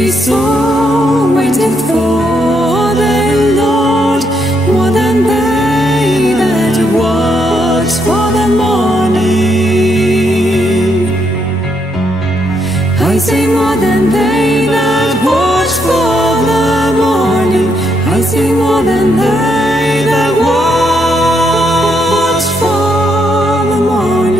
My soul waiteth for the Lord, more than they that watch for the morning. I say more than they that watch for the morning. I say more than they that watch for the morning.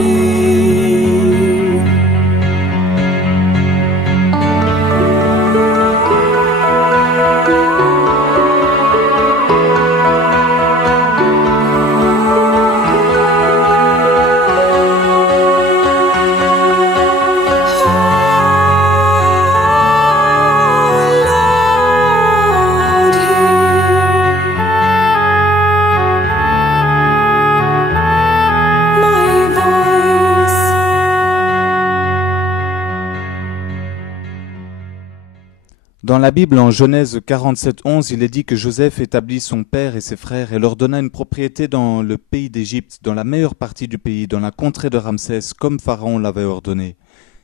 Dans la Bible, en Genèse 47:11, il est dit que Joseph établit son père et ses frères et leur donna une propriété dans le pays d'Égypte, dans la meilleure partie du pays, dans la contrée de Ramsès, comme Pharaon l'avait ordonné.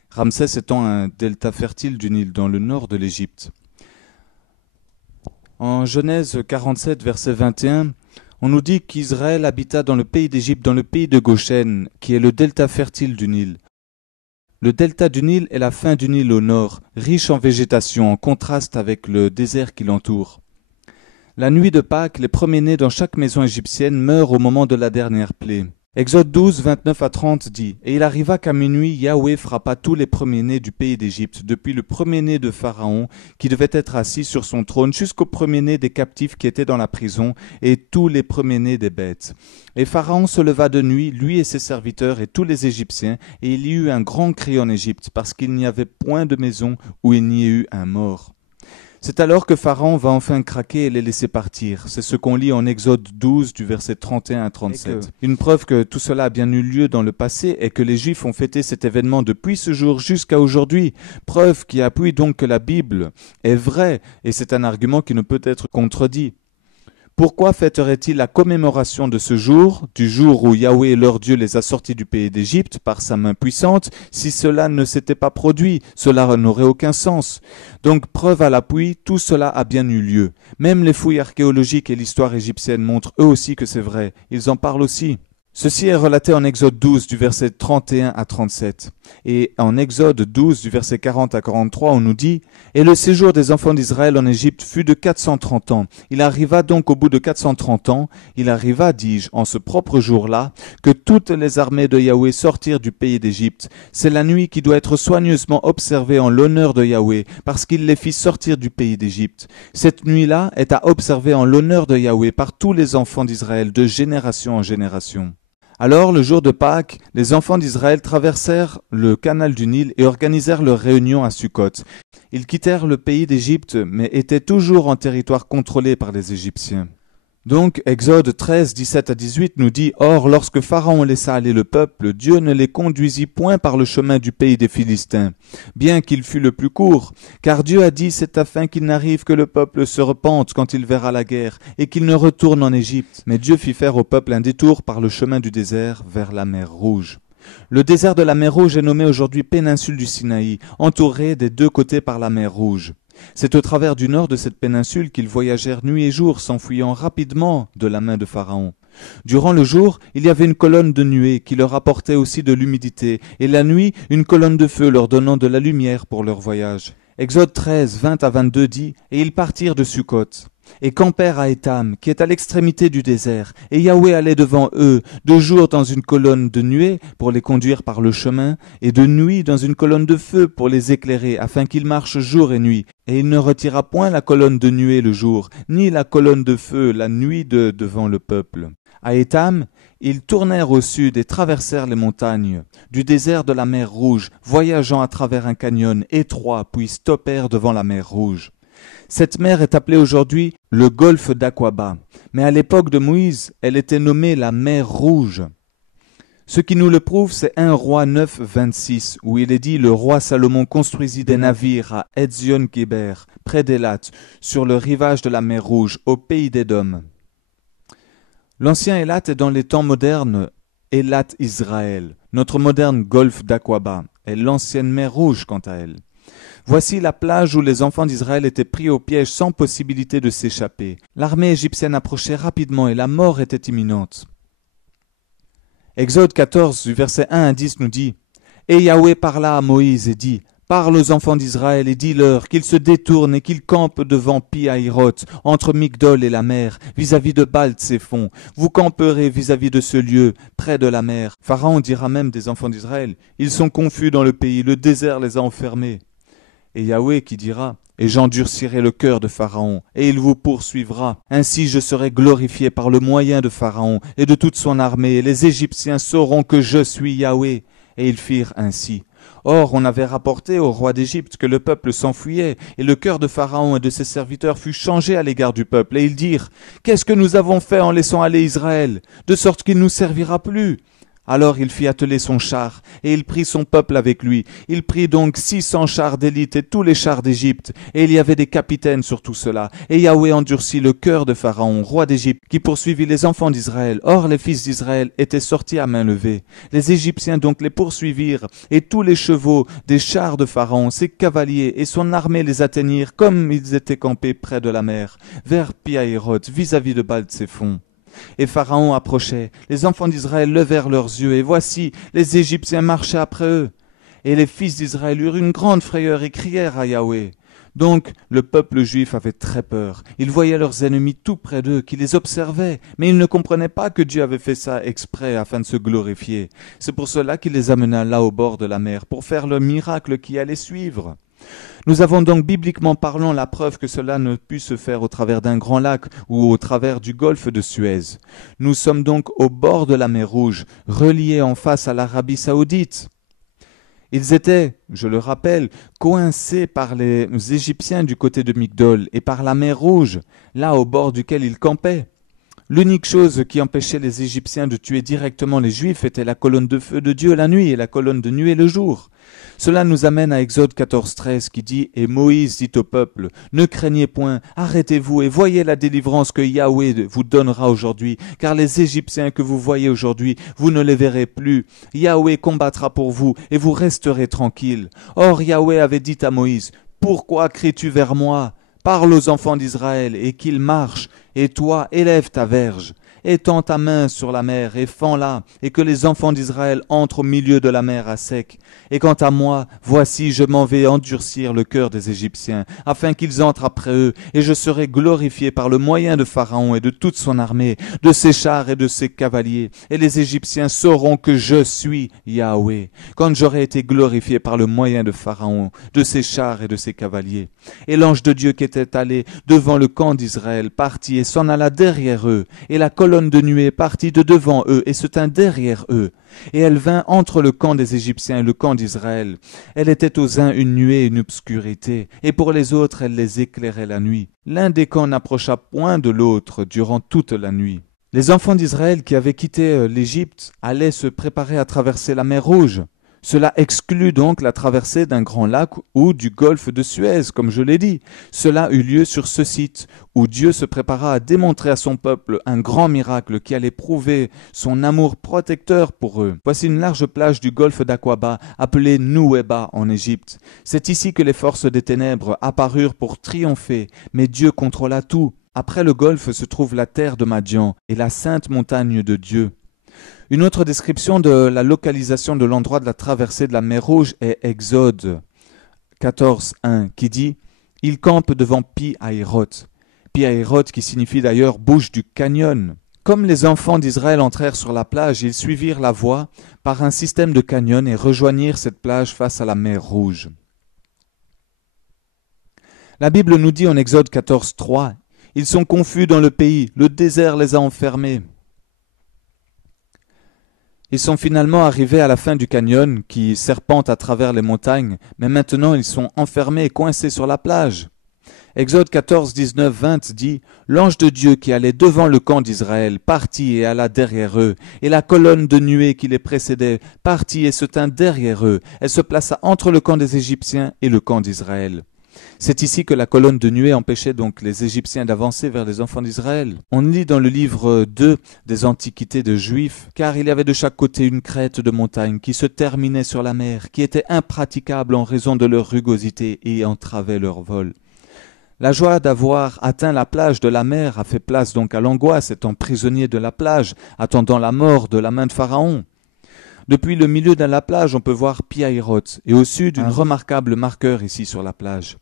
Ramsès étant un delta fertile du Nil dans le nord de l'Égypte. En Genèse 47, verset 21, on nous dit qu'Israël habita dans le pays d'Égypte, dans le pays de Goshen, qui est le delta fertile du Nil. Le delta du Nil est la fin du Nil au nord, riche en végétation, en contraste avec le désert qui l'entoure. La nuit de Pâques, les premiers-nés dans chaque maison égyptienne meurent au moment de la dernière plaie. Exode 12, 29 à 30 dit « Et il arriva qu'à minuit, Yahweh frappa tous les premiers-nés du pays d'Égypte, depuis le premier-né de Pharaon, qui devait être assis sur son trône, jusqu'au premier-né des captifs qui étaient dans la prison, et tous les premiers-nés des bêtes. Et Pharaon se leva de nuit, lui et ses serviteurs et tous les Égyptiens, et il y eut un grand cri en Égypte, parce qu'il n'y avait point de maison où il n'y ait eu un mort. » C'est alors que Pharaon va enfin craquer et les laisser partir. C'est ce qu'on lit en Exode 12 du verset 31 à 37. Une preuve que tout cela a bien eu lieu dans le passé est que les Juifs ont fêté cet événement depuis ce jour jusqu'à aujourd'hui. Preuve qui appuie donc que la Bible est vraie et c'est un argument qui ne peut être contredit. Pourquoi fêterait-il la commémoration de ce jour, du jour où Yahweh leur Dieu les a sortis du pays d'Égypte par sa main puissante, si cela ne s'était pas produit? Cela n'aurait aucun sens. Donc, preuve à l'appui, tout cela a bien eu lieu. Même les fouilles archéologiques et l'histoire égyptienne montrent eux aussi que c'est vrai. Ils en parlent aussi. Ceci est relaté en Exode 12 du verset 31 à 37. Et en Exode 12 du verset 40 à 43, on nous dit « Et le séjour des enfants d'Israël en Égypte fut de 430 ans. Il arriva donc au bout de 430 ans, il arriva, dis-je, en ce propre jour-là, que toutes les armées de Yahweh sortirent du pays d'Égypte. C'est la nuit qui doit être soigneusement observée en l'honneur de Yahweh, parce qu'il les fit sortir du pays d'Égypte. Cette nuit-là est à observer en l'honneur de Yahweh par tous les enfants d'Israël, de génération en génération. » Alors, le jour de Pâques, les enfants d'Israël traversèrent le canal du Nil et organisèrent leur réunion à Sukkot. Ils quittèrent le pays d'Égypte, mais étaient toujours en territoire contrôlé par les Égyptiens. Donc, Exode 13, 17 à 18 nous dit « Or, lorsque Pharaon laissa aller le peuple, Dieu ne les conduisit point par le chemin du pays des Philistins, bien qu'il fût le plus court, car Dieu a dit « C'est afin qu'il n'arrive que le peuple se repente quand il verra la guerre, et qu'il ne retourne en Égypte. » Mais Dieu fit faire au peuple un détour par le chemin du désert vers la mer Rouge. Le désert de la mer Rouge est nommé aujourd'hui péninsule du Sinaï, entouré des deux côtés par la mer Rouge. C'est au travers du nord de cette péninsule qu'ils voyagèrent nuit et jour, s'enfuyant rapidement de la main de Pharaon. Durant le jour, il y avait une colonne de nuée qui leur apportait aussi de l'humidité, et la nuit, une colonne de feu leur donnant de la lumière pour leur voyage. Exode 13, 20 à 22 dit « Et ils partirent de Sukkot, et campèrent à Étam, qui est à l'extrémité du désert. Et Yahweh allait devant eux, de jour dans une colonne de nuée pour les conduire par le chemin, et de nuit dans une colonne de feu pour les éclairer, afin qu'ils marchent jour et nuit. Et il ne retira point la colonne de nuée le jour, ni la colonne de feu la nuit devant le peuple. À Étam, ils tournèrent au sud et traversèrent les montagnes du désert de la mer Rouge, voyageant à travers un canyon étroit, puis stoppèrent devant la mer Rouge. Cette mer est appelée aujourd'hui le golfe d'Aqaba, mais à l'époque de Moïse, elle était nommée la mer Rouge. Ce qui nous le prouve, c'est 1 Roi 9, 26, où il est dit « Le roi Salomon construisit des navires à Etzion-Géber, près d'Élat, sur le rivage de la mer Rouge, au pays d'Édom. » L'ancien Élat est dans les temps modernes Élat Israël. Notre moderne golfe d'Aqaba est l'ancienne mer Rouge quant à elle. Voici la plage où les enfants d'Israël étaient pris au piège sans possibilité de s'échapper. L'armée égyptienne approchait rapidement et la mort était imminente. Exode 14, du verset 1 à 10 nous dit « Et Yahweh parla à Moïse et dit « Parle aux enfants d'Israël et dis-leur qu'ils se détournent et qu'ils campent devant Pi-Hahiroth, entre Migdol et la mer, vis-à-vis de Baal-Tséphon. Vous camperez vis-à-vis de ce lieu, près de la mer. Pharaon dira même des enfants d'Israël « Ils sont confus dans le pays, le désert les a enfermés. » Et Yahweh qui dira « Et j'endurcirai le cœur de Pharaon, et il vous poursuivra. Ainsi je serai glorifié par le moyen de Pharaon et de toute son armée, et les Égyptiens sauront que je suis Yahweh. » Et ils firent ainsi. Or, on avait rapporté au roi d'Égypte que le peuple s'enfuyait, et le cœur de Pharaon et de ses serviteurs fut changé à l'égard du peuple. Et ils dirent « Qu'est-ce que nous avons fait en laissant aller Israël, de sorte qu'il ne nous servira plus ?» Alors il fit atteler son char, et il prit son peuple avec lui. Il prit donc 600 chars d'élite et tous les chars d'Égypte, et il y avait des capitaines sur tout cela. Et Yahweh endurcit le cœur de Pharaon, roi d'Égypte, qui poursuivit les enfants d'Israël. Or les fils d'Israël étaient sortis à main levée. Les Égyptiens donc les poursuivirent, et tous les chevaux des chars de Pharaon, ses cavaliers et son armée les atteignirent, comme ils étaient campés près de la mer, vers Pi-Hahiroth, vis-à-vis de Baal-Tséphon. Et Pharaon approchait, les enfants d'Israël levèrent leurs yeux, et voici, les Égyptiens marchaient après eux. Et les fils d'Israël eurent une grande frayeur et crièrent à Yahweh. Donc le peuple juif avait très peur. Ils voyaient leurs ennemis tout près d'eux, qui les observaient, mais ils ne comprenaient pas que Dieu avait fait ça exprès afin de se glorifier. C'est pour cela qu'il les amena là au bord de la mer, pour faire le miracle qui allait suivre. Nous avons donc bibliquement parlant la preuve que cela ne put se faire au travers d'un grand lac ou au travers du golfe de Suez. Nous sommes donc au bord de la mer Rouge, reliés en face à l'Arabie Saoudite. Ils étaient, je le rappelle, coincés par les Égyptiens du côté de Migdol et par la mer Rouge, là au bord duquel ils campaient. L'unique chose qui empêchait les Égyptiens de tuer directement les Juifs était la colonne de feu de Dieu la nuit et la colonne de nuée le jour. Cela nous amène à Exode 14:13 qui dit « Et Moïse dit au peuple, ne craignez point, arrêtez-vous et voyez la délivrance que Yahweh vous donnera aujourd'hui, car les Égyptiens que vous voyez aujourd'hui, vous ne les verrez plus. Yahweh combattra pour vous et vous resterez tranquilles. Or Yahweh avait dit à Moïse, pourquoi cries-tu vers moi ? Parle aux enfants d'Israël et qu'ils marchent, et toi élève ta verge. Étends ta main sur la mer et fends-la, et que les enfants d'Israël entrent au milieu de la mer à sec. Et quant à moi, voici, je m'en vais endurcir le cœur des Égyptiens, afin qu'ils entrent après eux, et je serai glorifié par le moyen de Pharaon et de toute son armée, de ses chars et de ses cavaliers. Et les Égyptiens sauront que je suis Yahweh, quand j'aurai été glorifié par le moyen de Pharaon, de ses chars et de ses cavaliers. Et l'ange de Dieu qui était allé devant le camp d'Israël partit et s'en alla derrière eux, et la colonne de nuée partit de devant eux et se tint derrière eux. Et elle vint entre le camp des Égyptiens et le camp d'Israël. Elle était aux uns une nuée et une obscurité, et pour les autres elle les éclairait la nuit. L'un des camps n'approcha point de l'autre durant toute la nuit. Les enfants d'Israël qui avaient quitté l'Égypte allaient se préparer à traverser la mer Rouge. Cela exclut donc la traversée d'un grand lac ou du golfe de Suez, comme je l'ai dit. Cela eut lieu sur ce site, où Dieu se prépara à démontrer à son peuple un grand miracle qui allait prouver son amour protecteur pour eux. Voici une large plage du golfe d'Aqaba, appelée Nouéba en Égypte. C'est ici que les forces des ténèbres apparurent pour triompher, mais Dieu contrôla tout. Après le golfe se trouve la terre de Madian et la sainte montagne de Dieu. Une autre description de la localisation de l'endroit de la traversée de la mer Rouge est Exode 14:1 qui dit « Il campe devant Pi-Hahiroth ». Pi-Hahiroth qui signifie d'ailleurs « bouche du canyon ». Comme les enfants d'Israël entrèrent sur la plage, ils suivirent la voie par un système de canyon et rejoignirent cette plage face à la mer Rouge. La Bible nous dit en Exode 14:3 « Ils sont confus dans le pays, le désert les a enfermés ». Ils sont finalement arrivés à la fin du canyon qui serpente à travers les montagnes, mais maintenant ils sont enfermés et coincés sur la plage. Exode 14, 19, 20 dit « L'ange de Dieu qui allait devant le camp d'Israël partit et alla derrière eux, et la colonne de nuée qui les précédait partit et se tint derrière eux. Elle se plaça entre le camp des Égyptiens et le camp d'Israël. » C'est ici que la colonne de nuée empêchait donc les Égyptiens d'avancer vers les enfants d'Israël. On lit dans le livre 2 des Antiquités de Juifs, car il y avait de chaque côté une crête de montagne qui se terminait sur la mer, qui était impraticable en raison de leur rugosité et entravait leur vol. La joie d'avoir atteint la plage de la mer a fait place donc à l'angoisse, étant prisonnier de la plage, attendant la mort de la main de Pharaon. Depuis le milieu de la plage, on peut voir Pi-Hahiroth, et au sud, un remarquable marqueur ici sur la plage.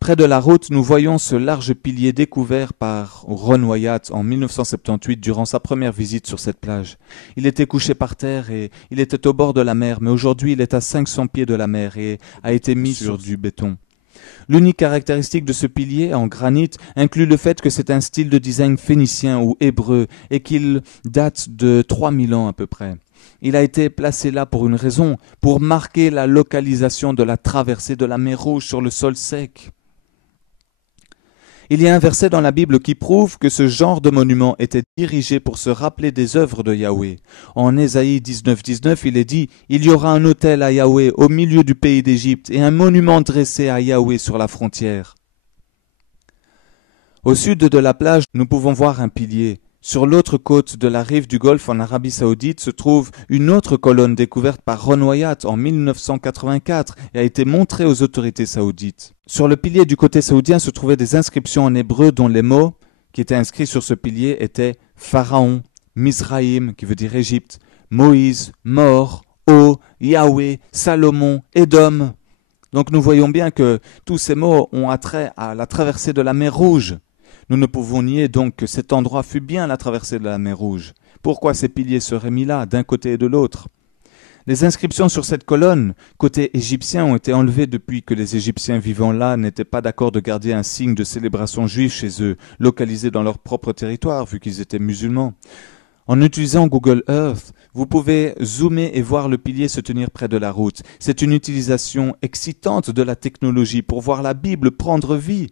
Près de la route, nous voyons ce large pilier découvert par Ron Wyatt en 1978 durant sa première visite sur cette plage. Il était couché par terre et il était au bord de la mer, mais aujourd'hui il est à 500 pieds de la mer et a été mis sur du béton. L'unique caractéristique de ce pilier en granit inclut le fait que c'est un style de design phénicien ou hébreu et qu'il date de 3000 ans à peu près. Il a été placé là pour une raison, pour marquer la localisation de la traversée de la mer Rouge sur le sol sec. Il y a un verset dans la Bible qui prouve que ce genre de monument était dirigé pour se rappeler des œuvres de Yahweh. En Ésaïe 19:19, il est dit « Il y aura un autel à Yahweh au milieu du pays d'Égypte et un monument dressé à Yahweh sur la frontière. » Au sud de la plage, nous pouvons voir un pilier. Sur l'autre côte de la rive du Golfe en Arabie Saoudite se trouve une autre colonne découverte par Ron Wyatt en 1984 et a été montrée aux autorités saoudites. Sur le pilier du côté saoudien se trouvaient des inscriptions en hébreu dont les mots qui étaient inscrits sur ce pilier étaient Pharaon, Mizraïm qui veut dire Égypte, Moïse, Mor, O, Yahweh, Salomon, Édom. Donc nous voyons bien que tous ces mots ont attrait à la traversée de la mer Rouge. Nous ne pouvons nier donc que cet endroit fut bien la traversée de la mer Rouge. Pourquoi ces piliers seraient mis là, d'un côté et de l'autre? Les inscriptions sur cette colonne, côté égyptien, ont été enlevées depuis que les Égyptiens vivant là n'étaient pas d'accord de garder un signe de célébration juive chez eux, localisé dans leur propre territoire, vu qu'ils étaient musulmans. En utilisant Google Earth, vous pouvez zoomer et voir le pilier se tenir près de la route. C'est une utilisation excitante de la technologie pour voir la Bible prendre vie.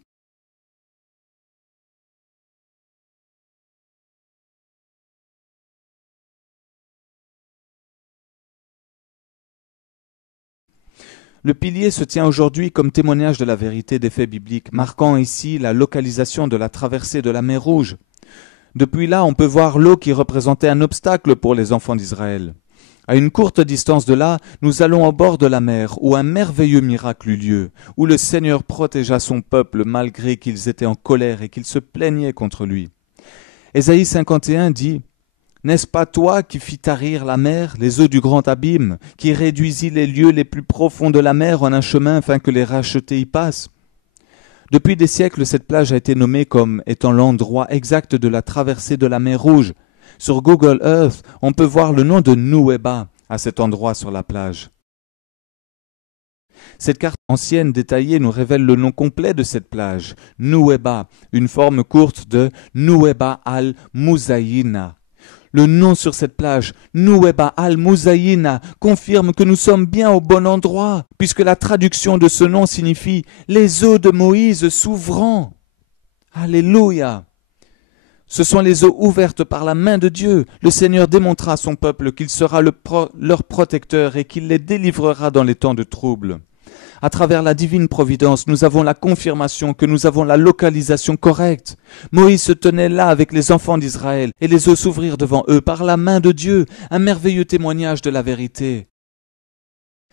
Le pilier se tient aujourd'hui comme témoignage de la vérité des faits bibliques, marquant ici la localisation de la traversée de la mer Rouge. Depuis là, on peut voir l'eau qui représentait un obstacle pour les enfants d'Israël. À une courte distance de là, nous allons au bord de la mer, où un merveilleux miracle eut lieu, où le Seigneur protégea son peuple malgré qu'ils étaient en colère et qu'ils se plaignaient contre lui. Ésaïe 51 dit « N'est-ce pas toi qui fis tarir la mer, les eaux du grand abîme, qui réduisit les lieux les plus profonds de la mer en un chemin afin que les rachetés y passent ?» Depuis des siècles, cette plage a été nommée comme étant l'endroit exact de la traversée de la mer Rouge. Sur Google Earth, on peut voir le nom de Nuweiba à cet endroit sur la plage. Cette carte ancienne détaillée nous révèle le nom complet de cette plage, Nuweiba, une forme courte de Nuweiba al-Muzayina. Le nom sur cette plage, Nuweiba al-Muzayina, confirme que nous sommes bien au bon endroit, puisque la traduction de ce nom signifie « les eaux de Moïse s'ouvrant ». Alléluia! Ce sont les eaux ouvertes par la main de Dieu. Le Seigneur démontra à son peuple qu'il sera leur protecteur et qu'il les délivrera dans les temps de trouble. À travers la divine providence, nous avons la confirmation que nous avons la localisation correcte. Moïse se tenait là avec les enfants d'Israël et les eaux s'ouvrirent devant eux par la main de Dieu, un merveilleux témoignage de la vérité.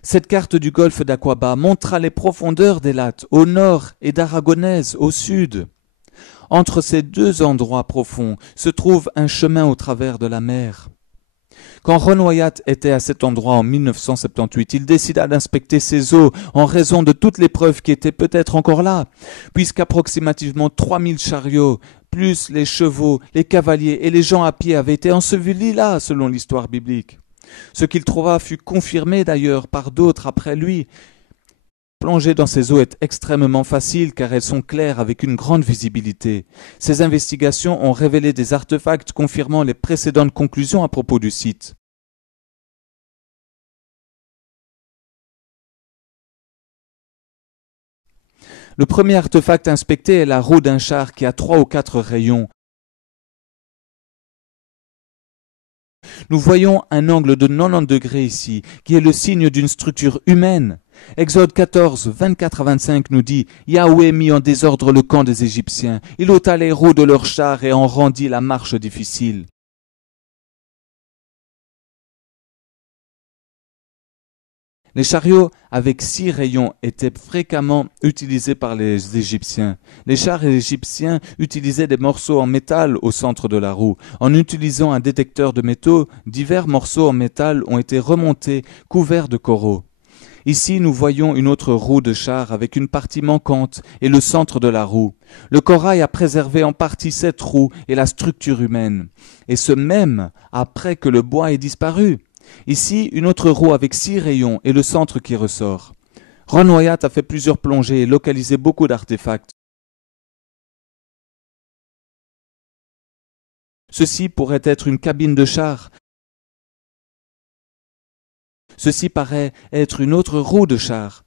Cette carte du golfe d'Aqaba montra les profondeurs d'Élat au nord et d'Aragonèse au sud. Entre ces deux endroits profonds se trouve un chemin au travers de la mer. Quand Ron Wyatt était à cet endroit en 1978, il décida d'inspecter ces eaux en raison de toutes les preuves qui étaient peut-être encore là, puisqu'approximativement 3000 chariots, plus les chevaux, les cavaliers et les gens à pied avaient été ensevelis là, selon l'histoire biblique. Ce qu'il trouva fut confirmé d'ailleurs par d'autres après lui. Plonger dans ces eaux est extrêmement facile car elles sont claires avec une grande visibilité. Ces investigations ont révélé des artefacts confirmant les précédentes conclusions à propos du site. Le premier artefact inspecté est la roue d'un char qui a 3 ou 4 rayons. Nous voyons un angle de 90 degrés ici, qui est le signe d'une structure humaine. Exode 14, 24 à 25 nous dit « Yahweh mit en désordre le camp des Égyptiens. Il ôta les roues de leurs chars et en rendit la marche difficile. » Les chariots avec 6 rayons étaient fréquemment utilisés par les Égyptiens. Les chars égyptiens utilisaient des morceaux en métal au centre de la roue. En utilisant un détecteur de métaux, divers morceaux en métal ont été remontés, couverts de coraux. Ici, nous voyons une autre roue de char avec une partie manquante et le centre de la roue. Le corail a préservé en partie cette roue et la structure humaine. Et ce même après que le bois ait disparu. Ici, une autre roue avec 6 rayons et le centre qui ressort. Ron Wyatt a fait plusieurs plongées et localisé beaucoup d'artefacts. Ceci pourrait être une cabine de char. Ceci paraît être une autre roue de char.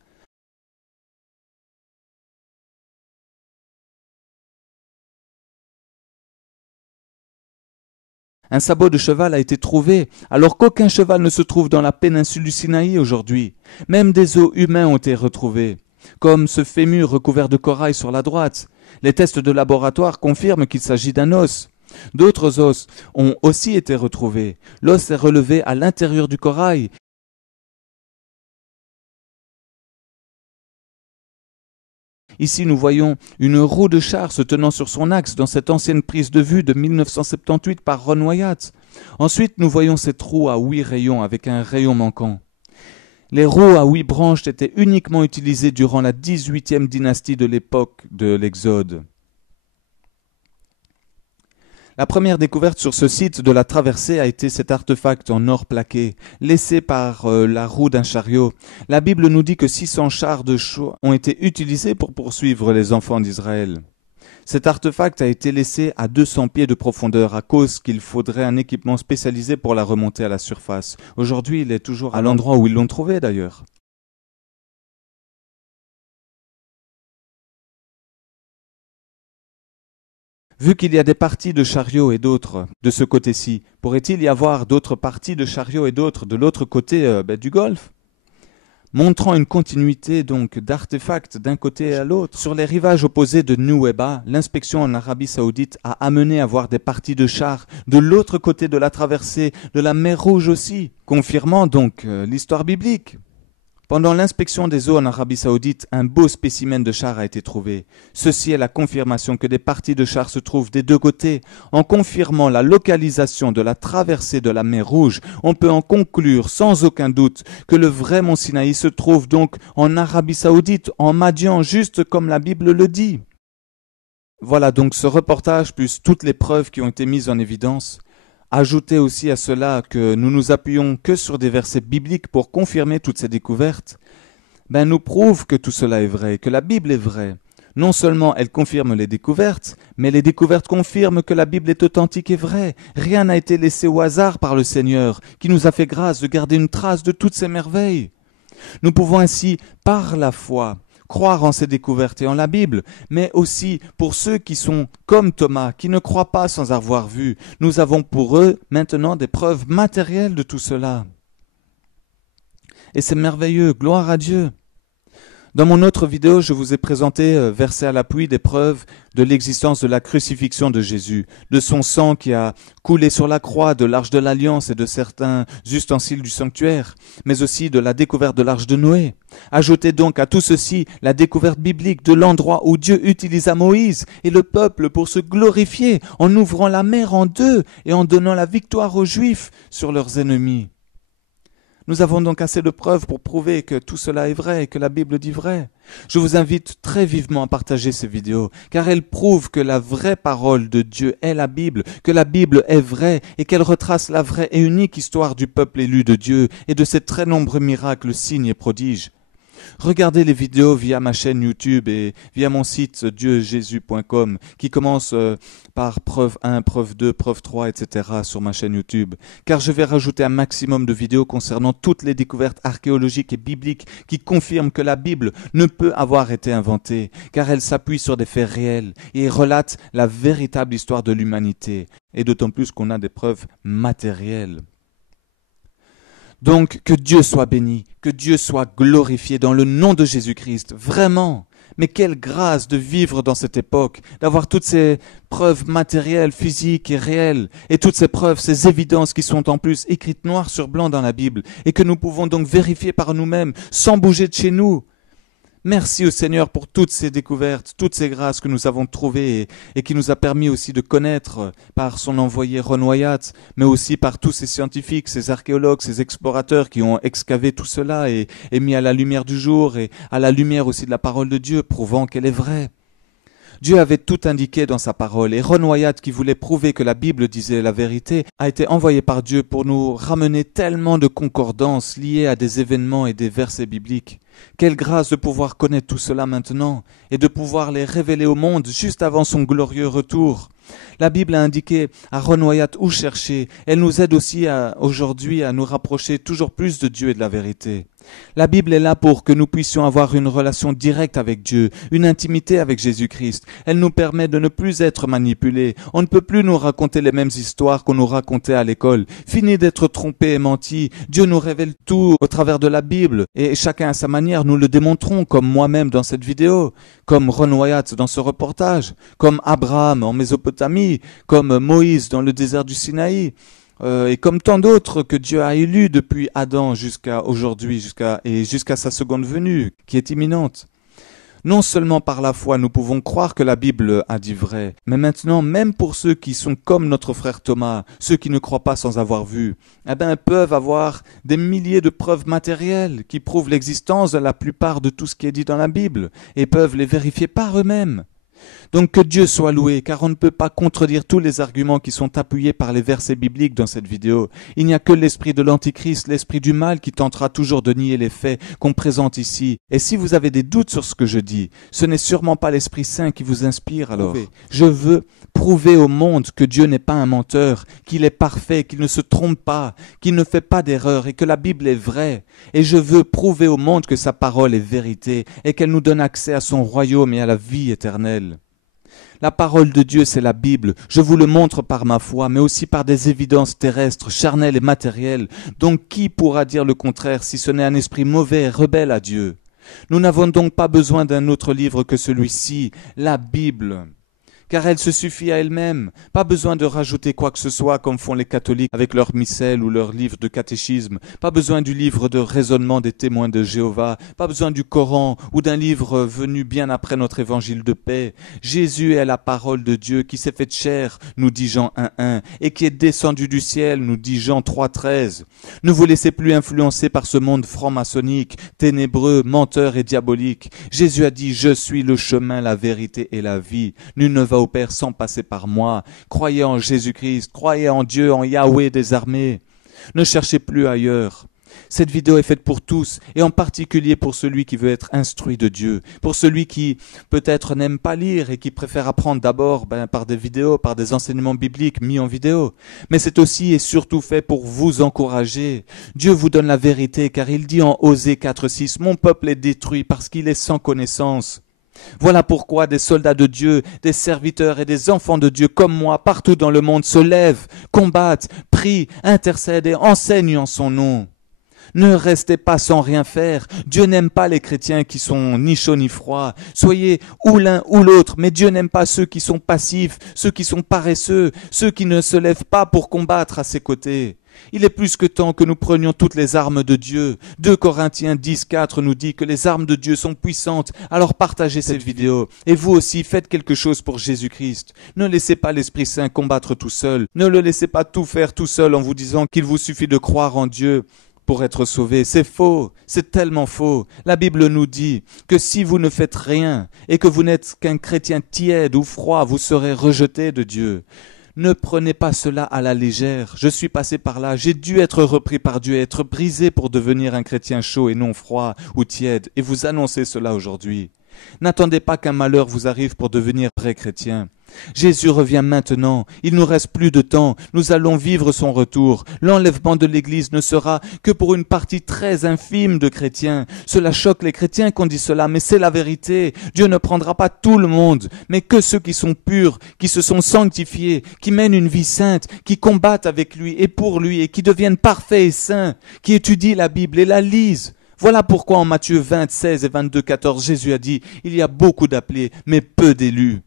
Un sabot de cheval a été trouvé, alors qu'aucun cheval ne se trouve dans la péninsule du Sinaï aujourd'hui. Même des os humains ont été retrouvés, comme ce fémur recouvert de corail sur la droite. Les tests de laboratoire confirment qu'il s'agit d'un os. D'autres os ont aussi été retrouvés. L'os est relevé à l'intérieur du corail. Ici, nous voyons une roue de char se tenant sur son axe dans cette ancienne prise de vue de 1978 par Ron Wyatt. Ensuite, nous voyons cette roue à 8 rayons avec un rayon manquant. Les roues à 8 branches étaient uniquement utilisées durant la 18e dynastie de l'époque de l'Exode. La première découverte sur ce site de la traversée a été cet artefact en or plaqué, laissé par la roue d'un chariot. La Bible nous dit que 600 chars de chaux ont été utilisés pour poursuivre les enfants d'Israël. Cet artefact a été laissé à 200 pieds de profondeur à cause qu'il faudrait un équipement spécialisé pour la remonter à la surface. Aujourd'hui, il est toujours à l'endroit où ils l'ont trouvé d'ailleurs. Vu qu'il y a des parties de chariots et d'autres de ce côté-ci, pourrait-il y avoir d'autres parties de chariots et d'autres de l'autre côté du golfe? Montrant une continuité donc d'artefacts d'un côté à l'autre. Sur les rivages opposés de Nuweiba, l'inspection en Arabie Saoudite a amené à voir des parties de chars de l'autre côté de la traversée de la mer Rouge aussi, confirmant donc l'histoire biblique. Pendant l'inspection des eaux en Arabie Saoudite, un beau spécimen de char a été trouvé. Ceci est la confirmation que des parties de chars se trouvent des deux côtés. En confirmant la localisation de la traversée de la mer Rouge, on peut en conclure sans aucun doute que le vrai mont Sinaï se trouve donc en Arabie Saoudite, en Madian, juste comme la Bible le dit. Voilà donc ce reportage plus toutes les preuves qui ont été mises en évidence. Ajoutez aussi à cela que nous nous appuyons que sur des versets bibliques pour confirmer toutes ces découvertes, nous prouve que tout cela est vrai, que la Bible est vraie. Non seulement elle confirme les découvertes, mais les découvertes confirment que la Bible est authentique et vraie. Rien n'a été laissé au hasard par le Seigneur, qui nous a fait grâce de garder une trace de toutes ces merveilles. Nous pouvons ainsi, par la foi, croire en ces découvertes et en la Bible, mais aussi pour ceux qui sont comme Thomas, qui ne croient pas sans avoir vu. Nous avons pour eux maintenant des preuves matérielles de tout cela. Et c'est merveilleux, gloire à Dieu. Dans mon autre vidéo, je vous ai présenté, versé à l'appui, des preuves de l'existence de la crucifixion de Jésus, de son sang qui a coulé sur la croix, de l'arche de l'Alliance et de certains ustensiles du sanctuaire, mais aussi de la découverte de l'arche de Noé. Ajoutez donc à tout ceci la découverte biblique de l'endroit où Dieu utilisa Moïse et le peuple pour se glorifier en ouvrant la mer en deux et en donnant la victoire aux Juifs sur leurs ennemis. Nous avons donc assez de preuves pour prouver que tout cela est vrai et que la Bible dit vrai. Je vous invite très vivement à partager ces vidéos, car elles prouvent que la vraie parole de Dieu est la Bible, que la Bible est vraie et qu'elle retrace la vraie et unique histoire du peuple élu de Dieu et de ses très nombreux miracles, signes et prodiges. Regardez les vidéos via ma chaîne YouTube et via mon site dieujesus.com qui commence par preuve 1, preuve 2, preuve 3, etc. sur ma chaîne YouTube. Car je vais rajouter un maximum de vidéos concernant toutes les découvertes archéologiques et bibliques qui confirment que la Bible ne peut avoir été inventée, car elle s'appuie sur des faits réels et relate la véritable histoire de l'humanité. Et d'autant plus qu'on a des preuves matérielles. Donc que Dieu soit béni, que Dieu soit glorifié dans le nom de Jésus-Christ, vraiment. Mais quelle grâce de vivre dans cette époque, d'avoir toutes ces preuves matérielles, physiques et réelles, et toutes ces preuves, ces évidences qui sont en plus écrites noir sur blanc dans la Bible, et que nous pouvons donc vérifier par nous-mêmes, sans bouger de chez nous. Merci au Seigneur pour toutes ces découvertes, toutes ces grâces que nous avons trouvées et qui nous a permis aussi de connaître par son envoyé Ron Wyatt, mais aussi par tous ces scientifiques, ces archéologues, ces explorateurs qui ont excavé tout cela et mis à la lumière du jour et à la lumière aussi de la parole de Dieu, prouvant qu'elle est vraie. Dieu avait tout indiqué dans sa parole et Ron Wyatt, qui voulait prouver que la Bible disait la vérité, a été envoyé par Dieu pour nous ramener tellement de concordances liées à des événements et des versets bibliques. Quelle grâce de pouvoir connaître tout cela maintenant et de pouvoir les révéler au monde juste avant son glorieux retour. La Bible a indiqué à Ron Wyatt où chercher. Elle nous aide aussi aujourd'hui à nous rapprocher toujours plus de Dieu et de la vérité. La Bible est là pour que nous puissions avoir une relation directe avec Dieu, une intimité avec Jésus-Christ. Elle nous permet de ne plus être manipulés. On ne peut plus nous raconter les mêmes histoires qu'on nous racontait à l'école. Fini d'être trompés et mentis. Dieu nous révèle tout au travers de la Bible. Et chacun à sa manière, nous le démontrons, comme moi-même dans cette vidéo, comme Ron Wyatt dans ce reportage, comme Abraham en Mésopotamie, comme Moïse dans le désert du Sinaï. Et comme tant d'autres que Dieu a élus depuis Adam jusqu'à aujourd'hui, jusqu'à sa seconde venue, qui est imminente. Non seulement par la foi, nous pouvons croire que la Bible a dit vrai, mais maintenant, même pour ceux qui sont comme notre frère Thomas, ceux qui ne croient pas sans avoir vu, peuvent avoir des milliers de preuves matérielles qui prouvent l'existence de la plupart de tout ce qui est dit dans la Bible, et peuvent les vérifier par eux-mêmes. Donc que Dieu soit loué, car on ne peut pas contredire tous les arguments qui sont appuyés par les versets bibliques dans cette vidéo. Il n'y a que l'esprit de l'Antichrist, l'esprit du mal qui tentera toujours de nier les faits qu'on présente ici. Et si vous avez des doutes sur ce que je dis, ce n'est sûrement pas l'Esprit Saint qui vous inspire alors. Je veux prouver au monde que Dieu n'est pas un menteur, qu'il est parfait, qu'il ne se trompe pas, qu'il ne fait pas d'erreur et que la Bible est vraie. Et je veux prouver au monde que sa parole est vérité et qu'elle nous donne accès à son royaume et à la vie éternelle. La parole de Dieu, c'est la Bible. Je vous le montre par ma foi, mais aussi par des évidences terrestres, charnelles et matérielles. Donc qui pourra dire le contraire si ce n'est un esprit mauvais et rebelle à Dieu? Nous n'avons donc pas besoin d'un autre livre que celui-ci, la Bible. Car elle se suffit à elle-même. Pas besoin de rajouter quoi que ce soit comme font les catholiques avec leur missel ou leur livre de catéchisme. Pas besoin du livre de raisonnement des témoins de Jéhovah. Pas besoin du Coran ou d'un livre venu bien après notre évangile de paix. Jésus est la parole de Dieu qui s'est faite chair, nous dit Jean 1.1, et qui est descendu du ciel, nous dit Jean 3.13. Ne vous laissez plus influencer par ce monde franc-maçonnique, ténébreux, menteur et diabolique. Jésus a dit « Je suis le chemin, la vérité et la vie. Nul ne va au Père sans passer par moi. Croyez en Jésus-Christ, croyez en Dieu, en Yahweh des armées. Ne cherchez plus ailleurs. » Cette vidéo est faite pour tous, et en particulier pour celui qui veut être instruit de Dieu, pour celui qui peut-être n'aime pas lire et qui préfère apprendre d'abord par des vidéos, par des enseignements bibliques mis en vidéo. Mais c'est aussi et surtout fait pour vous encourager. Dieu vous donne la vérité, car il dit en Osée 4.6 « Mon peuple est détruit parce qu'il est sans connaissance. » Voilà pourquoi des soldats de Dieu, des serviteurs et des enfants de Dieu comme moi, partout dans le monde, se lèvent, combattent, prient, intercèdent et enseignent en son nom. Ne restez pas sans rien faire. Dieu n'aime pas les chrétiens qui sont ni chauds ni froids. Soyez ou l'un ou l'autre, mais Dieu n'aime pas ceux qui sont passifs, ceux qui sont paresseux, ceux qui ne se lèvent pas pour combattre à ses côtés. Il est plus que temps que nous prenions toutes les armes de Dieu. 2 Corinthiens 10.4 nous dit que les armes de Dieu sont puissantes. Alors partagez cette vidéo. Et vous aussi, faites quelque chose pour Jésus-Christ. Ne laissez pas l'Esprit Saint combattre tout seul. Ne le laissez pas tout faire tout seul en vous disant qu'il vous suffit de croire en Dieu pour être sauvé. C'est faux, c'est tellement faux. La Bible nous dit que si vous ne faites rien et que vous n'êtes qu'un chrétien tiède ou froid, vous serez rejeté de Dieu. Ne prenez pas cela à la légère. Je suis passé par là, j'ai dû être repris par Dieu, être brisé pour devenir un chrétien chaud et non froid ou tiède, et vous annoncez cela aujourd'hui. N'attendez pas qu'un malheur vous arrive pour devenir vrai chrétien. Jésus revient maintenant, il nous reste plus de temps, nous allons vivre son retour. L'enlèvement de l'Église ne sera que pour une partie très infime de chrétiens. Cela choque les chrétiens qu'on dit cela, mais c'est la vérité. Dieu ne prendra pas tout le monde, mais que ceux qui sont purs, qui se sont sanctifiés, qui mènent une vie sainte, qui combattent avec lui et pour lui et qui deviennent parfaits et saints, qui étudient la Bible et la lisent. Voilà pourquoi en Matthieu 20, 16 et 22, 14, Jésus a dit « Il y a beaucoup d'appelés, mais peu d'élus ».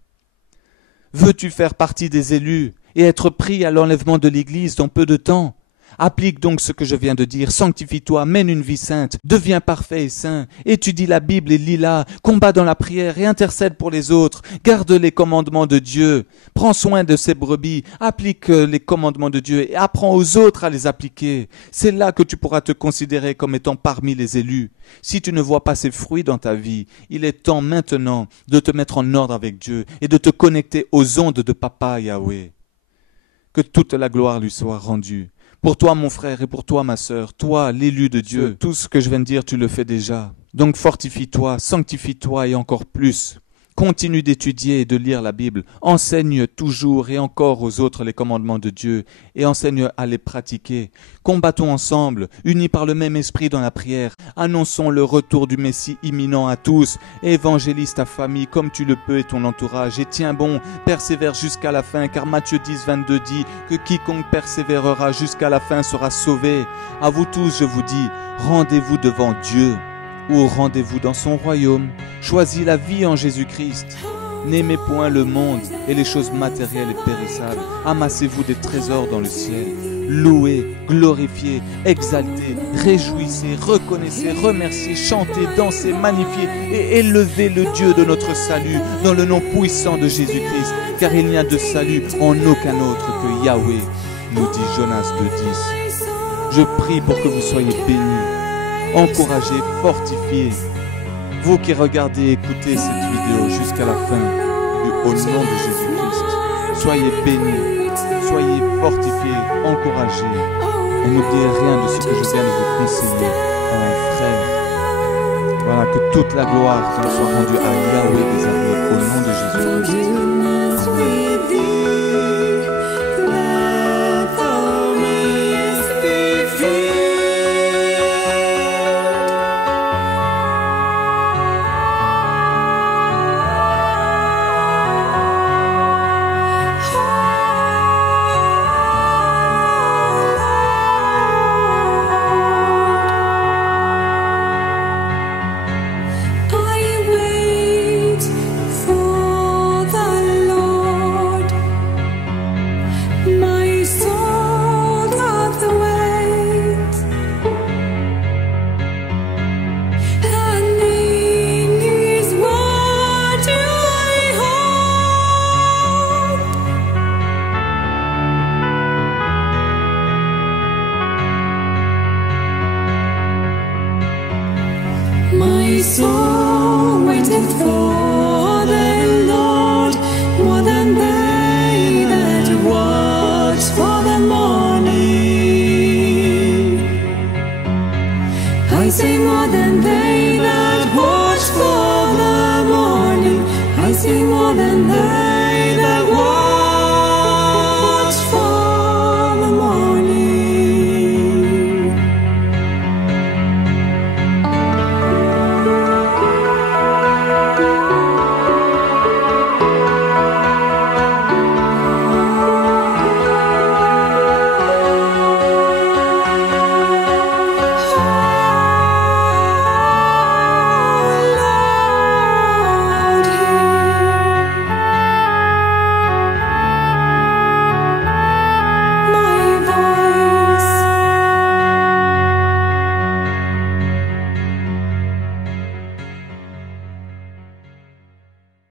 Veux-tu faire partie des élus et être pris à l'enlèvement de l'Église dans peu de temps? Applique donc ce que je viens de dire, sanctifie-toi, mène une vie sainte, deviens parfait et saint, étudie la Bible et lis-la, combat dans la prière et intercède pour les autres, garde les commandements de Dieu, prends soin de ses brebis, applique les commandements de Dieu et apprends aux autres à les appliquer. C'est là que tu pourras te considérer comme étant parmi les élus. Si tu ne vois pas ces fruits dans ta vie, il est temps maintenant de te mettre en ordre avec Dieu et de te connecter aux ondes de Papa Yahweh. Que toute la gloire lui soit rendue. Pour toi, mon frère, et pour toi, ma sœur, toi, l'élu de Dieu, tout ce que je viens de dire, tu le fais déjà. Donc fortifie-toi, sanctifie-toi et encore plus. Continue d'étudier et de lire la Bible. Enseigne toujours et encore aux autres les commandements de Dieu et enseigne à les pratiquer. Combattons ensemble, unis par le même esprit dans la prière. Annonçons le retour du Messie imminent à tous. Évangélise ta famille comme tu le peux et ton entourage. Et tiens bon, persévère jusqu'à la fin, car Matthieu 10, 22 dit que quiconque persévérera jusqu'à la fin sera sauvé. À vous tous, je vous dis, rendez-vous devant Dieu. Ou rendez-vous dans son royaume. Choisis la vie en Jésus-Christ. N'aimez point le monde et les choses matérielles et périssables. Amassez-vous des trésors dans le ciel. Louez, glorifiez, exaltez, réjouissez, reconnaissez, remerciez, chantez, dansez, magnifiez et élevez le Dieu de notre salut dans le nom puissant de Jésus-Christ. Car il n'y a de salut en aucun autre que Yahweh, nous dit Jonas 2,10. Je prie pour que vous soyez bénis. Encouragez, fortifiez. Vous qui regardez et écoutez cette vidéo jusqu'à la fin, au nom de Jésus-Christ, soyez bénis, soyez fortifiés, encouragés. Et n'oubliez rien de ce que je viens de vous conseiller en frère. Voilà, que toute la gloire soit rendue à Yahweh des armées, au nom de Jésus-Christ. Amen. My soul waited for the Lord more than they that watch for the morning. I say more than they that watch for the morning. I say more than they